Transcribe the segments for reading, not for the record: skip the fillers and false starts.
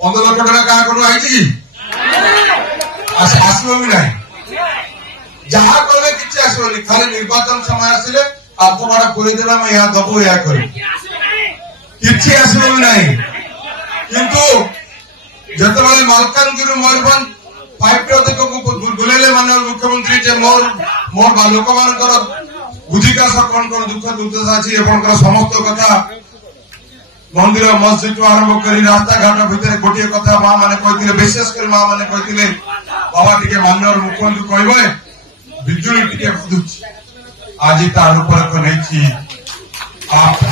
15 लाख टका क्या करू आई कि आसो भी ना जहाँ कले कि आसोनी खाली निर्वाचन समय आसिले हाथ बाड़ा कहीदेला मैं यहाँ दबू या कर कि आसो भी ना किंतु जिते मालकानगिरी मयूरभंज 5 अधिक बुलेले माननीय मुख्यमंत्री जे मोर लोक मान बुझिका कौन कौन दुख दुर्दशा अच्छी एपणकर समस्त कथा मंदिर मस्जिद आरंभ कर रास्ता घाट भितर गोटे कथा माँ मैंने कहते विशेषकर माँ मैंने कहते बाबा टी माननीय मुख्यमंत्री कहे बिजुली टी बुझुची आज तार रूपरेख नहीं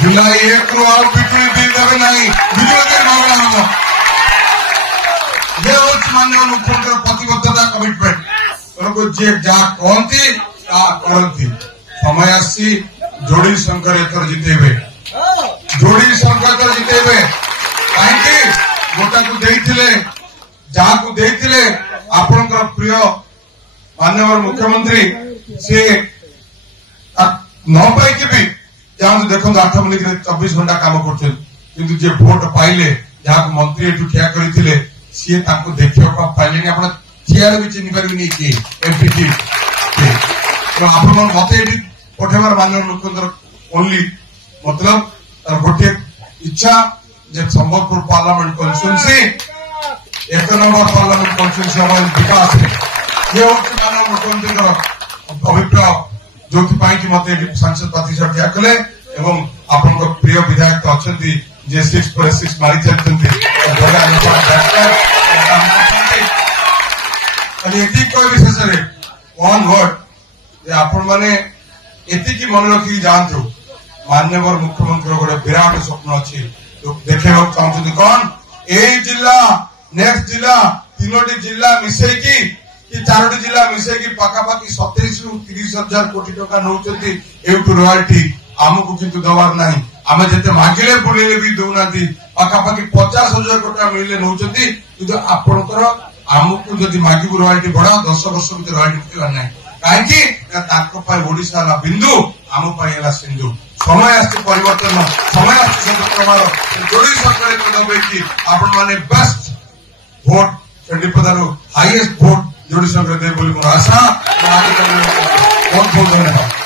जुलाई 1 रु और बिजुली बिल देवे ना बिजुली मामला हम माननीय मुख्यमंत्री प्रतिबद्धता कमिटमेंट जे जहाँ कहती समय आसी जोड़ी शंकर एथर जितेबे जोड़ी शंकर जितेबे कहीं गोटा को देइथिले जहाँ को देइथिले आपनकर प्रिय माननीय मुख्यमंत्री से न पाई भी जहाँ देखो 8 मिनिट 24 घंटा काम कर भोट पाइले जहाँ मंत्री एठू ठिया करते सी देखा पाइले आप ठियार भी चिन्ह पारे कि एमपी आप मत पठेबार माननीय मुख्यमंत्री ओनली मतलब गोटे इच्छा जे Sambalpur parliament constituency 1 number parliament constituency हम विकास ये माननीय मुख्यमंत्री अभिप्राय जो कि मत सांसद प्रतिशत ठिया कले आपण प्रिय विधायक तो अच्छा जे 6 पर 6 मारी चलते विशेष वन वर्ड आपण मैंने एति मन रखिक जातु माननीय मुख्यमंत्री गोटे विराट स्वप्न अच्छी देखा चाहते कौन यही जिला नेक्स्ट जिला 3टी जिला मिसेकी कि 4टी जिला मिसेकी पाखापाखि 27 रु 30 हजार कोटी टका नौकरी एवं रॉयल्टी आमको किंतु दबार ना आम जिते मागिले पुणे भी दौना पाखापाखि 50,000 कोटी मिले नौकरी किंतु आपणकर आमको जदि मागिबू रॉयल्टी बढ़ा 10 वर्ष भर रॉयल्टी देवार ना कहीं ओडिशा है बिंदु आम सिंधु समय आवर्तन समय जोड़ी सरकार दबे आपण मैंने बेस्ट भोट चंडीपदार हाईएस्ट भोट जोड़ी सरकार दे बोली मोर आशा बहुत बहुत धन्यवाद।